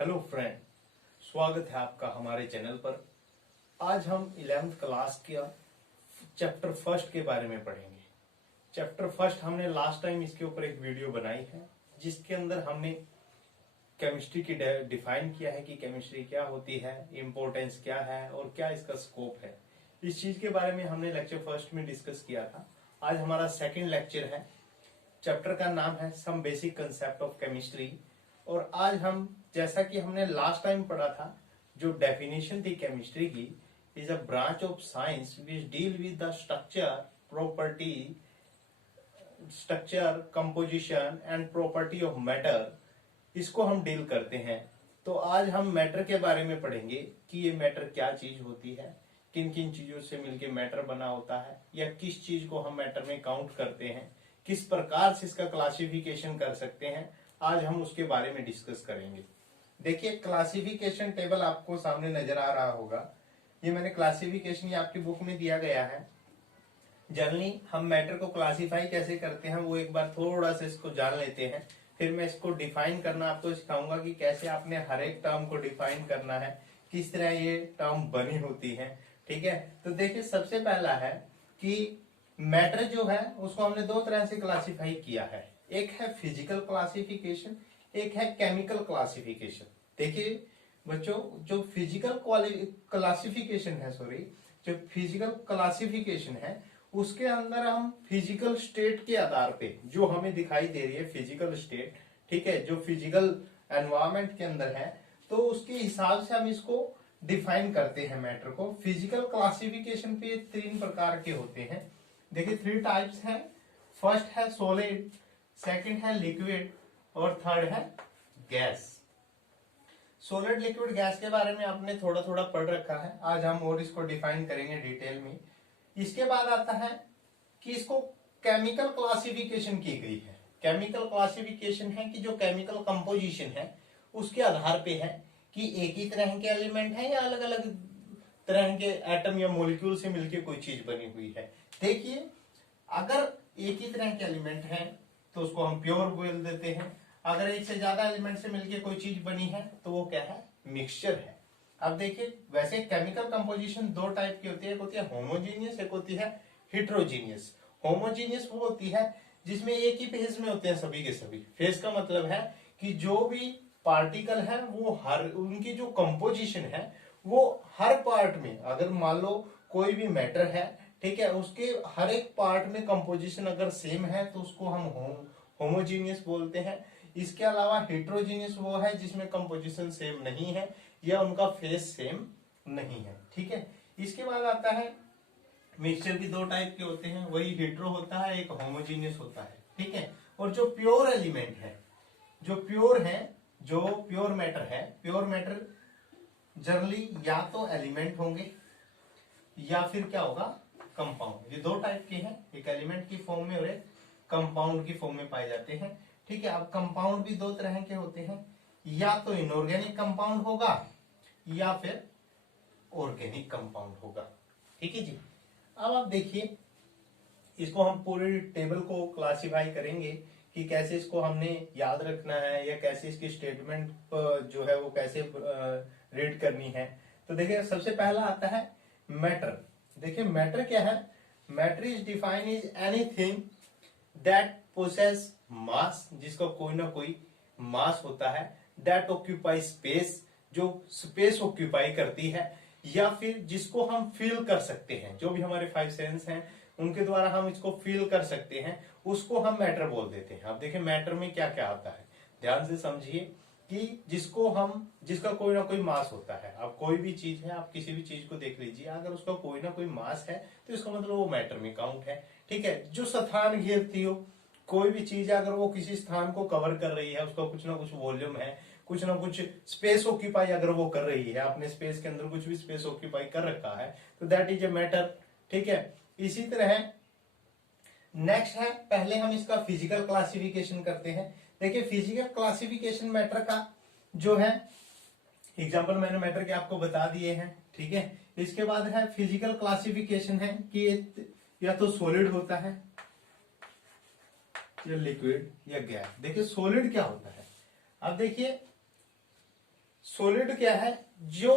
Hello friend, स्वागत है आपका हमारे चैनल पर। आज हम 11th क्लास का चैप्टर फर्स्ट के बारे में पढ़ेंगे। चैप्टर फर्स्ट हमने लास्ट टाइम इसके ऊपर एक वीडियो बनाई है जिसके अंदर हमने केमिस्ट्री की डिफाइन किया है कि केमिस्ट्री क्या होती है, इम्पोर्टेंस क्या है और क्या इसका स्कोप है। इस चीज के बारे में हमने लेक्चर फर्स्ट में डिस्कस किया था। आज हमारा सेकेंड लेक्चर है। चैप्टर का नाम है some basic concept of chemistry. और आज हम, जैसा कि हमने लास्ट टाइम पढ़ा था, जो डेफिनेशन थी केमिस्ट्री की, is a branch of science which deal with the structure composition and property of matter. इसको हम डील करते हैं। तो आज हम मैटर के बारे में पढ़ेंगे कि ये मैटर क्या चीज होती है, किन किन चीजों से मिलके मैटर बना होता है, या किस चीज को हम मैटर में काउंट करते हैं, किस प्रकार से इसका क्लासिफिकेशन कर सकते हैं। आज हम उसके बारे में डिस्कस करेंगे। देखिए, क्लासिफिकेशन टेबल आपको सामने नजर आ रहा होगा। ये मैंने क्लासिफिकेशन ये आपकी बुक में दिया गया है। जनरली हम मैटर को क्लासिफाई कैसे करते हैं वो एक बार थोड़ा सा इसको जान लेते हैं, फिर मैं इसको डिफाइन करना आपको सिखाऊंगा कि कैसे आपने हर एक टर्म को डिफाइन करना है, किस तरह ये टर्म बनी होती है। ठीक है, तो देखिए, सबसे पहला है कि मैटर जो है उसको हमने दो तरह से क्लासिफाई किया है। एक है फिजिकल क्लासिफिकेशन, एक है केमिकल क्लासिफिकेशन। देखिए बच्चों, जो फिजिकल क्लासिफिकेशन है, जो फिजिकल क्लासिफिकेशन है, उसके अंदर हम फिजिकल स्टेट के आधार पे जो हमें दिखाई दे रही है फिजिकल स्टेट, ठीक है, जो फिजिकल एनवायरमेंट के अंदर है, तो उसके हिसाब से हम इसको डिफाइन करते हैं मैटर को। फिजिकल क्लासिफिकेशन पे तीन प्रकार के होते हैं। देखिए, 3 टाइप्स हैं। फर्स्ट है सॉलिड, सेकंड है लिक्विड और थर्ड है गैस। सॉलिड, लिक्विड, गैस के बारे में आपने थोड़ा थोड़ा पढ़ रखा है। आज हम और इसको डिफाइन करेंगे डिटेल में। इसके बाद आता है कि इसको केमिकल क्लासिफिकेशन की गई है। केमिकल क्लासिफिकेशन है कि जो केमिकल कंपोजिशन है उसके आधार पे है कि एक ही तरह के एलिमेंट है या अलग अलग तरह के एटम या मॉलिक्यूल से मिलकर कोई चीज बनी हुई है। देखिए, अगर एक ही तरह के एलिमेंट है तो उसको हम प्योर बोल देते हैं। अगर एक से ज्यादा एलिमेंट से मिलकर कोई चीज बनी है तो वो क्या है, मिक्सचर है। अब देखिए, वैसे केमिकल कंपोजिशन दो टाइप की होती है। एक होती है होमोजीनियस, एक होती है हिट्रोजीनियस। होमोजीनियस वो होती है जिसमें एक ही फेज में होते हैं सभी के सभी। फेज का मतलब है कि जो भी पार्टिकल है वो हर, उनकी जो कंपोजिशन है वो हर पार्ट में, अगर मान लो कोई भी मैटर है, ठीक है, उसके हर एक पार्ट में कंपोजिशन अगर सेम है तो उसको हम होमोजीनियस बोलते हैं। इसके अलावा हेट्रोजीनियस वो है जिसमें कंपोजिशन सेम नहीं है या उनका फेस सेम नहीं है। ठीक है, इसके बाद आता है मिक्सचर भी दो टाइप के होते हैं, वही हेट्रो होता है, एक होमोजीनियस होता है। ठीक है, और जो प्योर एलिमेंट है, जो प्योर मैटर है, प्योर मैटर जनरली या तो एलिमेंट होंगे या फिर क्या होगा, कंपाउंड। ये दो टाइप के हैं, एक एलिमेंट की फॉर्म में और एक कंपाउंड की फॉर्म में पाए जाते हैं। ठीक है, अब कंपाउंड भी दो तरह के होते हैं, या तो इनऑर्गेनिक कंपाउंड होगा या फिर ऑर्गेनिक कंपाउंड होगा। ठीक है जी। अब आप देखिए, इसको हम पूरे टेबल को क्लासिफाई करेंगे कि कैसे इसको हमने याद रखना है या कैसे इसकी स्टेटमेंट जो है वो कैसे रीड करनी है। तो देखिए, सबसे पहला आता है मैटर। देखिए, मैटर क्या है? Matter is define is anything that possess mass, जिसका कोई ना कोई मास होता है, दैट ऑक्यूपाई स्पेस, जो स्पेस ऑक्यूपाई करती है, या फिर जिसको हम फील कर सकते हैं, जो भी हमारे 5 सेंस हैं उनके द्वारा हम इसको फील कर सकते हैं, उसको हम मैटर बोल देते हैं। अब देखिए, मैटर में क्या क्या आता है, ध्यान से समझिए कि जिसका कोई ना कोई मास होता है। अब कोई भी चीज है, आप किसी भी चीज को देख लीजिए, अगर उसका कोई ना कोई मास है तो इसका मतलब वो मैटर में काउंट है। ठीक है, जो स्थान घेरती हो, कोई भी चीज है अगर वो किसी स्थान को कवर कर रही है, उसका कुछ ना कुछ वॉल्यूम है, कुछ ना कुछ स्पेस ऑक्यूपाई अगर वो कर रही है, आपने स्पेस के अंदर कुछ भी स्पेस ऑक्यूपाई कर रखा है, तो दैट इज ए मैटर। ठीक है, इसी तरह नेक्स्ट है, पहले हम इसका फिजिकल क्लासिफिकेशन करते हैं। देखिए, फिजिकल क्लासिफिकेशन मैटर का जो है, एग्जांपल मैंने मैटर के आपको बता दिए हैं। ठीक है, इसके बाद है फिजिकल क्लासिफिकेशन है कि या तो सॉलिड होता है या लिक्विड या गैस। देखिए, सॉलिड क्या होता है? अब देखिए, सॉलिड क्या है? जो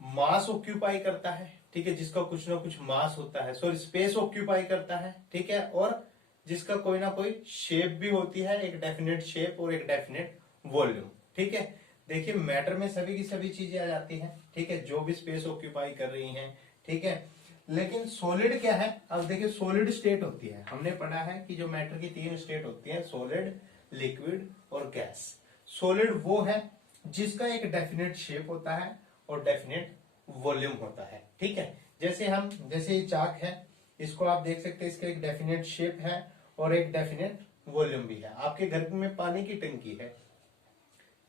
मास ऑक्यूपाई करता है, ठीक है, जिसका कुछ ना कुछ मास होता है, सॉरी स्पेस ऑक्यूपाई करता है, ठीक है, और जिसका कोई ना कोई शेप भी होती है, एक डेफिनेट शेप और एक डेफिनेट वॉल्यूम, ठीक है। देखिए मैटर में सभी की सभी चीजें आ जाती हैं, ठीक है, जो भी स्पेस ऑक्यूपाई कर रही हैं, ठीक है। लेकिन सॉलिड क्या है? अब देखिए सॉलिड स्टेट होती है, हमने पढ़ा है कि जो मैटर की 3 स्टेट होती है, सॉलिड, लिक्विड और गैस। सॉलिड वो है जिसका एक डेफिनेट शेप होता है और डेफिनेट वॉल्यूम होता है, ठीक है। जैसे ये चाक है, इसको आप देख सकते हैं, इसका एक डेफिनेट शेप है और एक डेफिनेट वॉल्यूम भी है। आपके घर में पानी की टंकी है,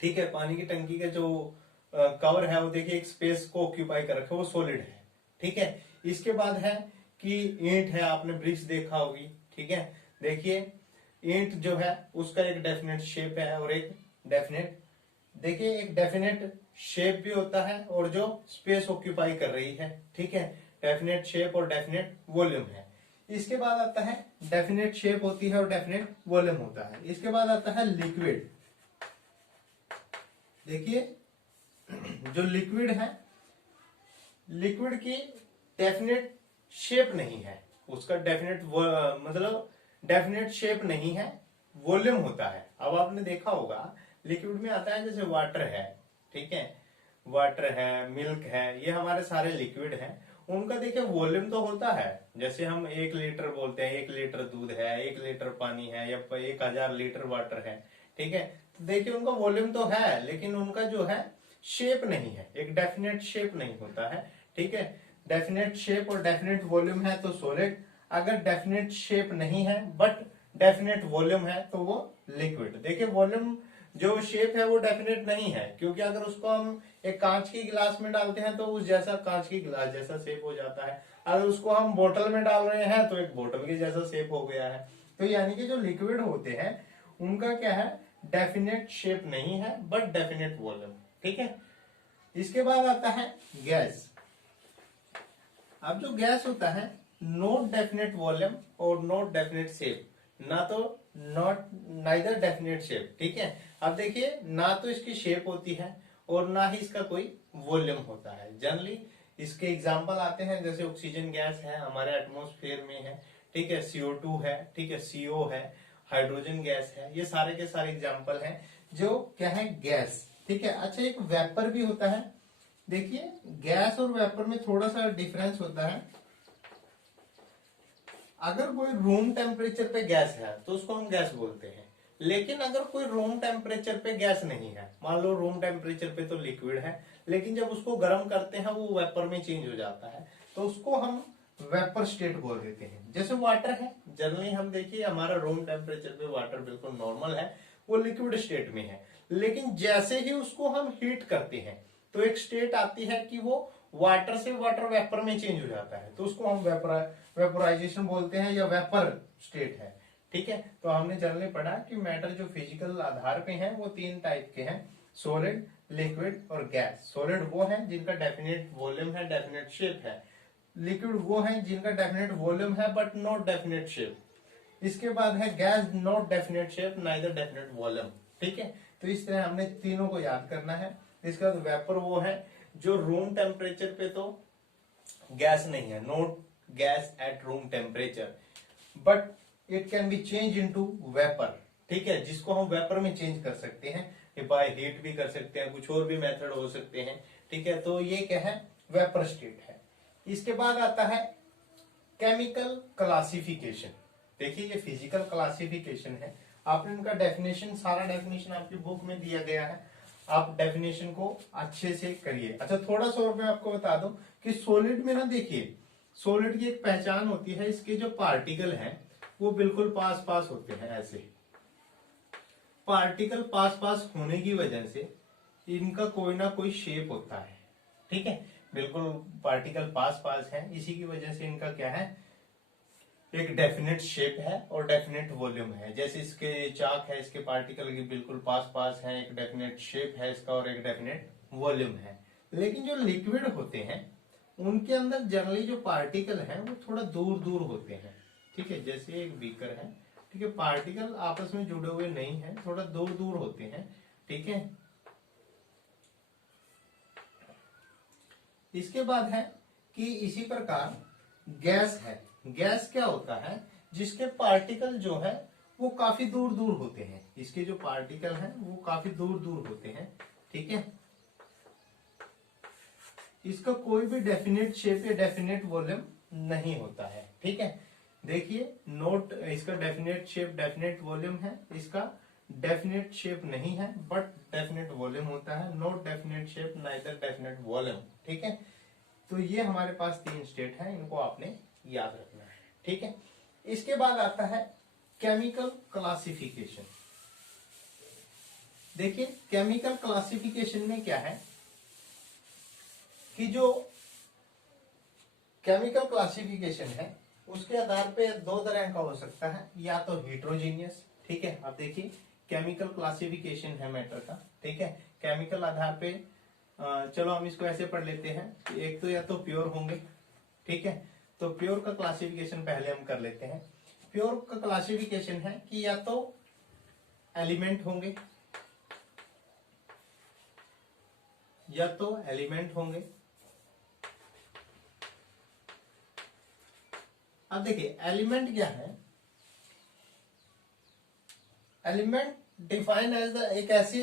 ठीक है, पानी की टंकी का जो कवर है वो देखिए एक स्पेस को ऑक्यूपाई कर रखा है, वो सॉलिड है, ठीक है। इसके बाद है कि ईंट है, आपने ब्रिक्स देखा होगी, ठीक है। देखिए ईंट जो है उसका एक डेफिनेट शेप है और एक डेफिनेट, देखिए एक डेफिनेट शेप भी होता है और जो स्पेस ऑक्यूपाई कर रही है, ठीक है, डेफिनेट शेप और डेफिनेट वॉल्यूम है। इसके बाद आता है डेफिनेट शेप होती है और डेफिनेट वॉल्यूम होता है। इसके बाद आता है लिक्विड। देखिए जो लिक्विड है, लिक्विड की डेफिनेट शेप नहीं है, उसका डेफिनेट मतलब डेफिनेट शेप नहीं है, वॉल्यूम होता है। अब आपने देखा होगा लिक्विड में आता है जैसे वाटर है, ठीक है, वाटर है, मिल्क है, ये हमारे सारे लिक्विड हैं। उनका देखिए वॉल्यूम तो होता है, जैसे हम 1 लीटर बोलते हैं, 1 लीटर दूध है, 1 लीटर पानी है, या 1000 लीटर वाटर है, ठीक है। तो देखिए उनका वॉल्यूम तो है, लेकिन उनका जो है शेप नहीं है, एक डेफिनेट शेप नहीं होता है, ठीक है। डेफिनेट शेप और डेफिनेट वॉल्यूम है तो सॉलिड, अगर डेफिनेट शेप नहीं है बट डेफिनेट वॉल्यूम है तो वो लिक्विड। देखिए वॉल्यूम जो शेप है वो डेफिनेट नहीं है, क्योंकि अगर उसको हम एक कांच की गिलास में डालते हैं तो उस जैसा कांच की गिलास जैसा शेप हो जाता है, अगर उसको हम बोतल में डाल रहे हैं तो एक बोतल के जैसा शेप हो गया है। तो यानी कि जो लिक्विड होते हैं उनका क्या है, डेफिनेट शेप नहीं है बट डेफिनेट वॉल्यूम, ठीक है। इसके बाद आता है गैस। अब जो गैस होता है, नॉट डेफिनेट वॉल्यूम और नॉट डेफिनेट शेप, ना तो नॉट नाइदर डेफिनेट शेप, ठीक है। अब देखिए ना तो इसकी शेप होती है और ना ही इसका कोई वॉल्यूम होता है। जनरली इसके एग्जाम्पल आते हैं, जैसे ऑक्सीजन गैस है हमारे एटमॉस्फेयर में है, ठीक है, CO2 है, ठीक है, CO है, हाइड्रोजन गैस है, ये सारे के सारे एग्जाम्पल हैं जो क्या है गैस, ठीक है। अच्छा एक वेपर भी होता है। देखिए गैस और वेपर में थोड़ा सा डिफरेंस होता है। अगर कोई रूम टेम्परेचर पे गैस है तो उसको हम गैस बोलते हैं, लेकिन अगर कोई रूम टेम्परेचर पे गैस नहीं है, मान लो रूम टेम्परेचर पे तो लिक्विड है, लेकिन जब उसको गर्म करते हैं वो वेपर में चेंज हो जाता है, तो उसको हम वेपर स्टेट बोल देते हैं। जैसे वाटर है, जनरली हम देखिए हमारा रूम टेम्परेचर पे वाटर बिल्कुल नॉर्मल है, वो लिक्विड स्टेट में है, लेकिन जैसे ही उसको हम हीट करते हैं तो एक स्टेट आती है कि वो वाटर से वाटर वेपर में चेंज हो जाता है, तो उसको हम वेपोराइजेशन बोलते हैं या वेपर स्टेट है, ठीक है। तो हमने जनरली पढ़ा कि मैटर जो फिजिकल आधार पे हैं वो 3 टाइप के हैं, सॉलिड, लिक्विड और गैस। सॉलिड वो है जिनका डेफिनेट वॉल्यूम है, डेफिनेट शेप है। लिक्विड वो है जिनका डेफिनेट वॉल्यूम है बट नॉट डेफिनेट शेप। इसके बाद है gas, not definite shape neither definite volume, ठीक है। तो इस तरह हमने तीनों को याद करना है। इसके बाद वेपर वो है जो रूम टेम्परेचर पे तो गैस नहीं है, not gas at room temperature, but it can be change into vapour, ठीक है, जिसको हम वेपर में चेंज कर सकते हैं, बाय हीट भी कर सकते हैं, कुछ और भी मेथड हो सकते हैं, ठीक है। तो ये क्या है, वेपर स्टेट है। इसके बाद आता है केमिकल क्लासिफिकेशन। देखिए ये फिजिकल क्लासिफिकेशन है, आपने इनका डेफिनेशन, सारा डेफिनेशन आपकी बुक में दिया गया है, आप डेफिनेशन को अच्छे से करिए। अच्छा थोड़ा सा और मैं आपको बता दूं कि सॉलिड में ना, देखिए सॉलिड की एक पहचान होती है, इसके जो पार्टिकल हैं वो बिल्कुल पास पास होते हैं, ऐसे पार्टिकल पास पास होने की वजह से इनका कोई ना कोई शेप होता है, ठीक है, बिल्कुल पार्टिकल पास पास है, इसी की वजह से इनका क्या है, एक डेफिनेट शेप है और डेफिनेट वॉल्यूम है। जैसे इसके चाक है, इसके पार्टिकल की बिल्कुल पास पास है, एक डेफिनेट शेप है इसका और एक डेफिनेट वॉल्यूम है। लेकिन जो लिक्विड होते हैं उनके अंदर जनरली जो पार्टिकल है वो थोड़ा दूर दूर होते हैं, ठीक है। जैसे एक बीकर है, ठीक है, पार्टिकल आपस में जुड़े हुए नहीं है, थोड़ा दूर दूर होते हैं, ठीक है। इसके बाद है कि इसी प्रकार गैस है। गैस क्या होता है, जिसके पार्टिकल जो है वो काफी दूर दूर होते हैं, इसके जो पार्टिकल हैं वो काफी दूर दूर होते हैं, ठीक है। इसका कोई भी डेफिनेट शेप या डेफिनेट वॉल्यूम नहीं होता है, ठीक है। देखिए नोट, इसका डेफिनेट शेप डेफिनेट वॉल्यूम है, इसका डेफिनेट शेप नहीं है बट डेफिनेट वॉल्यूम होता है। Note definite shape neither definite volume, ठीक है। तो ये हमारे पास तीन स्टेट हैं, इनको आपने याद रखना है, ठीक है। इसके बाद आता है केमिकल क्लासिफिकेशन। देखिए केमिकल क्लासिफिकेशन में क्या है कि जो केमिकल क्लासिफिकेशन है उसके आधार पे दो तरह का हो सकता है, या तो हेट्रोजीनियस, ठीक है। अब देखिए केमिकल क्लासिफिकेशन है मैटर का, ठीक है। केमिकल आधार पे चलो हम इसको ऐसे पढ़ लेते हैं, एक तो या तो प्योर होंगे, ठीक है। तो प्योर का क्लासिफिकेशन पहले हम कर लेते हैं। प्योर का क्लासिफिकेशन है कि या तो एलिमेंट होंगे, या तो एलिमेंट होंगे। अब देखिए एलिमेंट क्या है, एलिमेंट डिफाइन एज एक ऐसी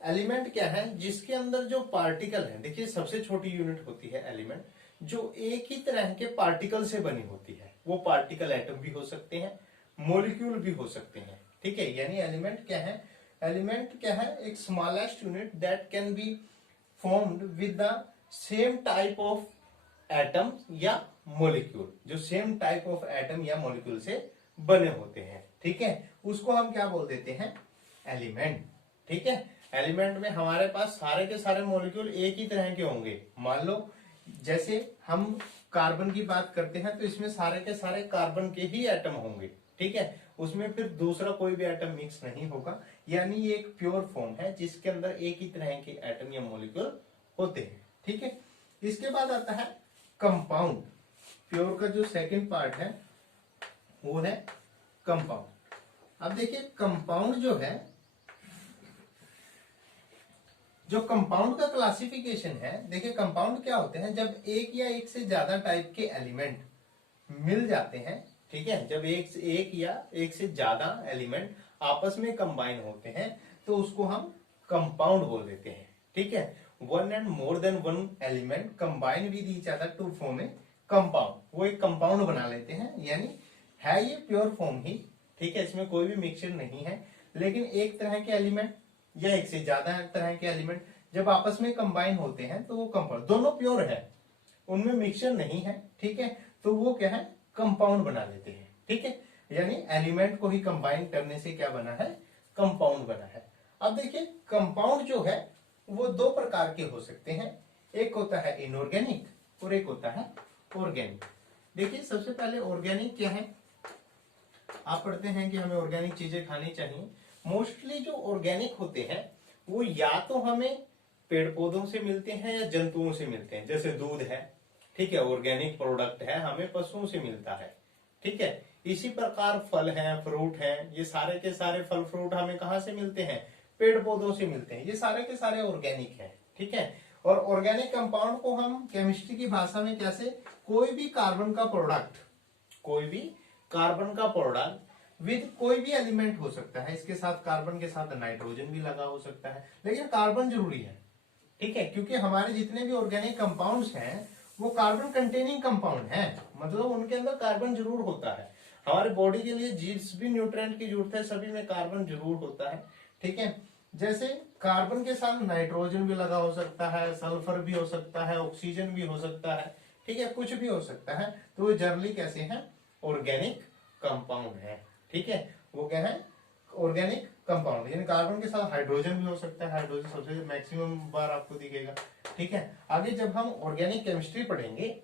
एलिमेंट क्या है जिसके अंदर जो पार्टिकल है, देखिए सबसे छोटी यूनिट होती है एलिमेंट, जो एक ही तरह के पार्टिकल से बनी होती है। वो पार्टिकल एटम भी हो सकते हैं, मॉलिक्यूल भी हो सकते हैं, ठीक है। यानी एलिमेंट क्या है, एलिमेंट क्या है, एक smallest unit that can be formed with the same type of atom या मॉलिक्यूल, जो सेम टाइप ऑफ एटम या मॉलिक्यूल से बने होते हैं, ठीक है। उसको हम क्या बोल देते हैं, एलिमेंट, ठीक है। एलिमेंट में हमारे पास सारे के सारे मॉलिक्यूल एक ही तरह के होंगे। मान लो जैसे हम कार्बन की बात करते हैं तो इसमें सारे के सारे कार्बन के ही एटम होंगे, ठीक है। उसमें फिर दूसरा कोई भी एटम मिक्स नहीं होगा, यानी ये एक प्योर फॉर्म है जिसके अंदर एक ही तरह के एटम या मॉलिक्यूल होते हैं, ठीक है। इसके बाद आता है कंपाउंड। प्योर का जो सेकंड पार्ट है वो है कंपाउंड। अब देखिए कंपाउंड जो है, जो कंपाउंड का क्लासिफिकेशन है, देखिए कंपाउंड क्या होते हैं, जब एक या एक से ज्यादा टाइप के एलिमेंट मिल जाते हैं, ठीक है। जब एक या एक से ज्यादा एलिमेंट आपस में कंबाइन होते हैं तो उसको हम कंपाउंड बोल देते हैं, ठीक है। One and more than one element combine with each other to form a compound, वो एक कंपाउंड बना लेते हैं। यानी है ये प्योर फॉर्म ही, ठीक है, इसमें कोई भी मिक्सचर नहीं है, लेकिन एक तरह के एलिमेंट या एक से ज्यादा तरह के एलिमेंट जब आपस में कंबाइन होते हैं तो वो कंपाउंड, दोनों प्योर है, उनमें मिक्सचर नहीं है, ठीक है, तो वो क्या है, कंपाउंड बना लेते हैं, ठीक है। यानी एलिमेंट को ही कंबाइन करने से क्या बना है, कंपाउंड बना है। अब देखिए कंपाउंड जो है वो दो प्रकार के हो सकते हैं, एक होता है इनऑर्गेनिक और एक होता है ऑर्गेनिक। देखिए सबसे पहले ऑर्गेनिक क्या है, आप पढ़ते हैं कि हमें ऑर्गेनिक चीजें खानी चाहिए। मोस्टली जो ऑर्गेनिक होते हैं वो या तो हमें पेड़ पौधों से मिलते हैं या जंतुओं से मिलते हैं, जैसे दूध है, ठीक है, ऑर्गेनिक प्रोडक्ट है, हमें पशुओं से मिलता है, ठीक है। इसी प्रकार फल हैं, फ्रूट हैं, ये सारे के सारे फल फ्रूट हमें कहाँ से मिलते हैं, पेड़ पौधों से मिलते हैं, ये सारे के सारे ऑर्गेनिक हैं, ठीक है। और ऑर्गेनिक कंपाउंड को हम केमिस्ट्री की भाषा में कैसे, कोई भी कार्बन का प्रोडक्ट, कोई भी कार्बन का प्रोडक्ट विद कोई भी एलिमेंट हो सकता है, इसके साथ कार्बन के साथ नाइट्रोजन भी लगा हो सकता है, लेकिन कार्बन जरूरी है, ठीक है, क्योंकि हमारे जितने भी ऑर्गेनिक कंपाउंड्स हैं वो कार्बन कंटेनिंग कंपाउंड हैं, मतलब उनके अंदर कार्बन जरूर होता है। हमारे बॉडी के लिए जिस भी न्यूट्रिएंट की जरूरत है सभी में कार्बन जरूर होता है, ठीक है। जैसे कार्बन के साथ नाइट्रोजन भी लगा हो सकता है, सल्फर भी हो सकता है, ऑक्सीजन भी हो सकता है, ठीक है, कुछ भी हो सकता है, तो वो जनरली कैसे हैं, ऑर्गेनिक कंपाउंड है, ठीक है। वो क्या है, ऑर्गेनिक कंपाउंड, यानी कार्बन के साथ हाइड्रोजन भी हो सकता है, हाइड्रोजन सबसे मैक्सिमम बार आपको दिखेगा, ठीक है। आगे जब हम ऑर्गेनिक केमिस्ट्री पढ़ेंगे,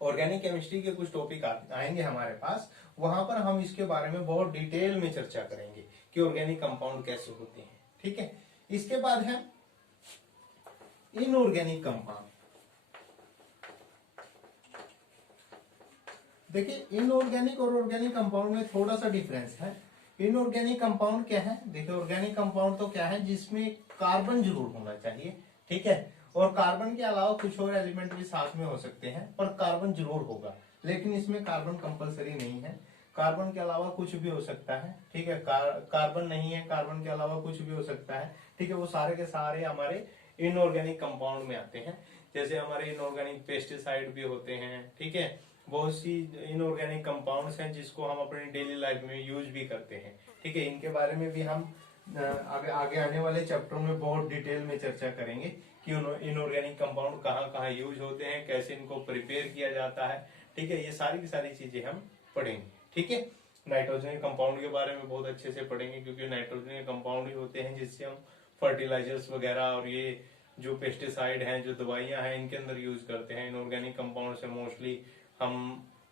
ऑर्गेनिक केमिस्ट्री के कुछ टॉपिक आएंगे हमारे पास, वहां पर हम इसके बारे में बहुत डिटेल में चर्चा करेंगे कि ऑर्गेनिक कंपाउंड कैसे होते हैं, ठीक है। इसके बाद है इनऑर्गेनिक कंपाउंड। देखिए इनऑर्गेनिक और ऑर्गेनिक कंपाउंड में थोड़ा सा डिफरेंस है। इनऑर्गेनिक कंपाउंड क्या है, देखिए ऑर्गेनिक कंपाउंड तो क्या है जिसमें कार्बन जरूर होना चाहिए, ठीक है, और कार्बन के अलावा कुछ और एलिमेंट भी साथ में हो सकते हैं, पर कार्बन जरूर होगा, लेकिन इसमें कार्बन कंपलसरी नहीं है। कार्बन के अलावा कुछ भी हो सकता है, ठीक है। कार्बन नहीं है, कार्बन के अलावा कुछ भी हो सकता है, ठीक है। वो सारे के सारे हमारे इनऑर्गेनिक कंपाउंड में आते हैं। जैसे हमारे इनऑर्गेनिक पेस्टिसाइड भी होते हैं, ठीक है। बहुत सी इनऑर्गेनिक कंपाउंड्स हैं जिसको हम अपनी डेली लाइफ में यूज भी करते हैं, ठीक है। इनके बारे में भी हम आगे आने वाले चैप्टर में बहुत डिटेल में चर्चा करेंगे कि इनऑर्गेनिक कंपाउंड कहाँ कहाँ यूज होते हैं, कैसे इनको प्रिपेयर किया जाता है, ठीक है। ये सारी की सारी चीजें हम पढ़ेंगे, ठीक है। नाइट्रोजन कंपाउंड के बारे में बहुत अच्छे से पढ़ेंगे, क्योंकि नाइट्रोजन कंपाउंड ही होते हैं जिससे हम फर्टिलाइजर्स वगैरह और ये जो पेस्टिसाइड हैं, जो दवाइयां हैं, इनके अंदर यूज करते हैं। इनऑर्गेनिक कंपाउंड से मोस्टली हम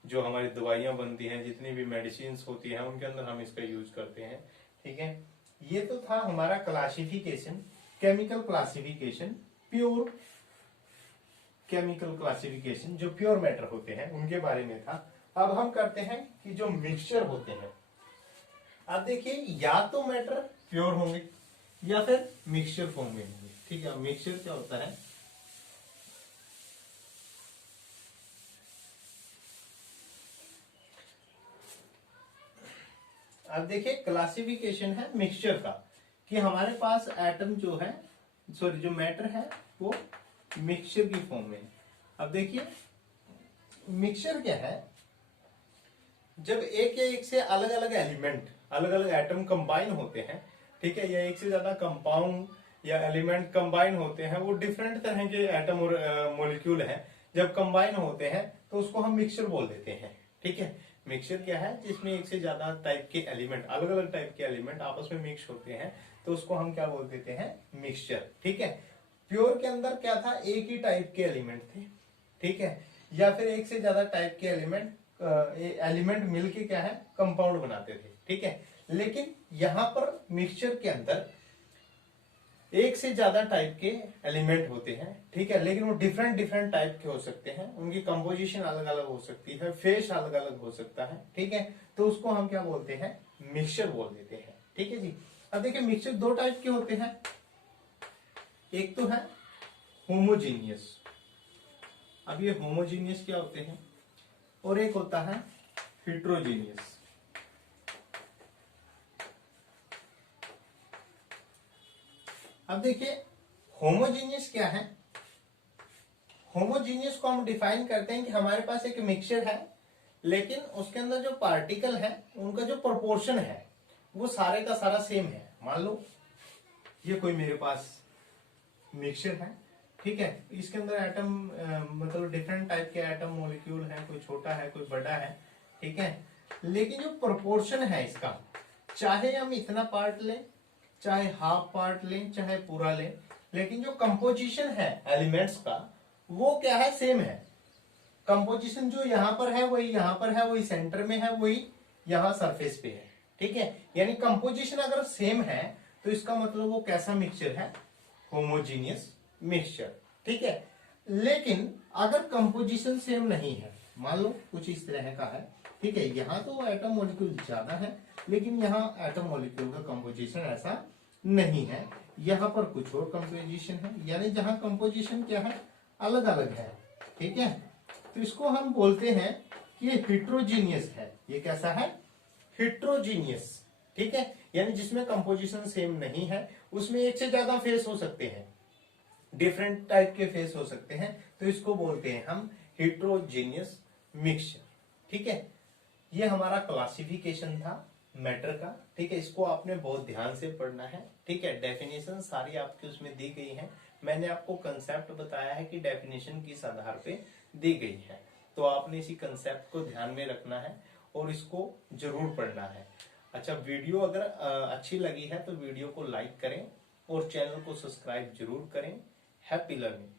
जो हमारी दवाइयां बनती हैं, जितनी भी मेडिसिन होती हैं, उनके अंदर हम इसका यूज करते हैं, ठीक है। ये तो था हमारा classification, chemical classification, pure chemical classification, जो प्योर मैटर होते हैं उनके बारे में था। अब हम करते हैं कि जो मिक्सचर होते हैं। अब देखिए, या तो मैटर प्योर होंगे या फिर मिक्सचर फॉर्म में होंगे, ठीक है। मिक्सचर क्या होता है? अब देखिए, क्लासिफिकेशन है मिक्सचर का, कि हमारे पास एटम जो है, सॉरी जो मैटर है वो मिक्सचर की फॉर्म में। अब देखिए, मिक्सचर क्या है? जब एक या एक से अलग अलग एलिमेंट, अलग अलग एटम कंबाइन होते हैं, ठीक है, या एक से ज्यादा कंपाउंड या एलिमेंट कंबाइन होते हैं, वो डिफरेंट तरह के एटम और मॉलिक्यूल हैं, जब कंबाइन होते हैं तो उसको हम मिक्सचर बोल देते हैं, ठीक है। मिक्सचर क्या है? जिसमें एक से ज्यादा टाइप के एलिमेंट, अलग अलग टाइप के एलिमेंट आपस में मिक्स होते हैं, तो उसको हम क्या बोल देते हैं? मिक्सचर, ठीक है। प्योर के अंदर क्या था? एक ही टाइप के एलिमेंट थे, ठीक है, या फिर एक से ज्यादा टाइप के एलिमेंट मिलके क्या है? कंपाउंड बनाते थे, ठीक है। लेकिन यहां पर मिक्सचर के अंदर एक से ज्यादा टाइप के एलिमेंट होते हैं, ठीक है, लेकिन वो डिफरेंट डिफरेंट टाइप के हो सकते हैं, उनकी कंपोजिशन अलग अलग हो सकती है, फेस अलग अलग हो सकता है, ठीक है। तो उसको हम क्या बोलते हैं? मिक्सचर बोल देते हैं, ठीक है जी। अब देखिए, मिक्सचर दो टाइप के होते हैं, एक तो है होमोजीनियस। अब ये होमोजीनियस क्या होते हैं? और एक होता है हेट्रोजीनियस। अब देखिए, होमोजीनियस क्या है? होमोजीनियस को हम डिफाइन करते हैं कि हमारे पास एक मिक्सचर है, लेकिन उसके अंदर जो पार्टिकल है उनका जो प्रोपोर्शन है वो सारे का सारा सेम है। मान लो ये कोई मेरे पास मिक्सचर है, ठीक है, इसके अंदर एटम मतलब डिफरेंट टाइप के एटम मॉलिक्यूल है, कोई छोटा है कोई बड़ा है, ठीक है, लेकिन जो प्रोपोर्शन है इसका, चाहे हम इतना पार्ट लें, चाहे हाफ पार्ट लें, चाहे पूरा लें, लेकिन जो कंपोजिशन है एलिमेंट्स का वो क्या है? सेम है। कंपोजिशन जो यहां पर है वही यहां पर है, वही सेंटर में है, वही यहां सरफेस पे है, ठीक है। यानी कंपोजिशन अगर सेम है तो इसका मतलब वो कैसा मिक्सचर है? होमोजीनियस मिक्सचर, ठीक है। लेकिन अगर कंपोजिशन सेम नहीं है, मान लो कुछ इस तरह का है, ठीक है, यहां तो एटम मॉलिक्यूल ज्यादा है, लेकिन यहाँ एटम मॉलिक्यूल का कंपोजिशन ऐसा नहीं है, यहाँ पर कुछ और कंपोजिशन है, यानी जहां कंपोजिशन क्या है? अलग अलग है, ठीक है। तो इसको हम बोलते हैं कि ये हेट्रोजीनियस है। ये कैसा है? हेट्रोजीनियस, ठीक है, यानी जिसमें कंपोजिशन सेम नहीं है, उसमें एक से ज्यादा फेस हो सकते हैं, डिफरेंट टाइप के फेस हो सकते हैं, तो इसको बोलते हैं हम हेट्रोजीनियस मिक्सचर, ठीक है। ये हमारा क्लासिफिकेशन था मैटर का, ठीक है। इसको आपने बहुत ध्यान से पढ़ना है, ठीक है। डेफिनेशन सारी आपकी उसमें दी गई है, मैंने आपको कंसेप्ट बताया है कि डेफिनेशन किस आधार पे दी गई है, तो आपने इसी कंसेप्ट को ध्यान में रखना है और इसको जरूर पढ़ना है। अच्छा, वीडियो अगर अच्छी लगी है तो वीडियो को लाइक करें और चैनल को सब्सक्राइब जरूर करें। Happy learning.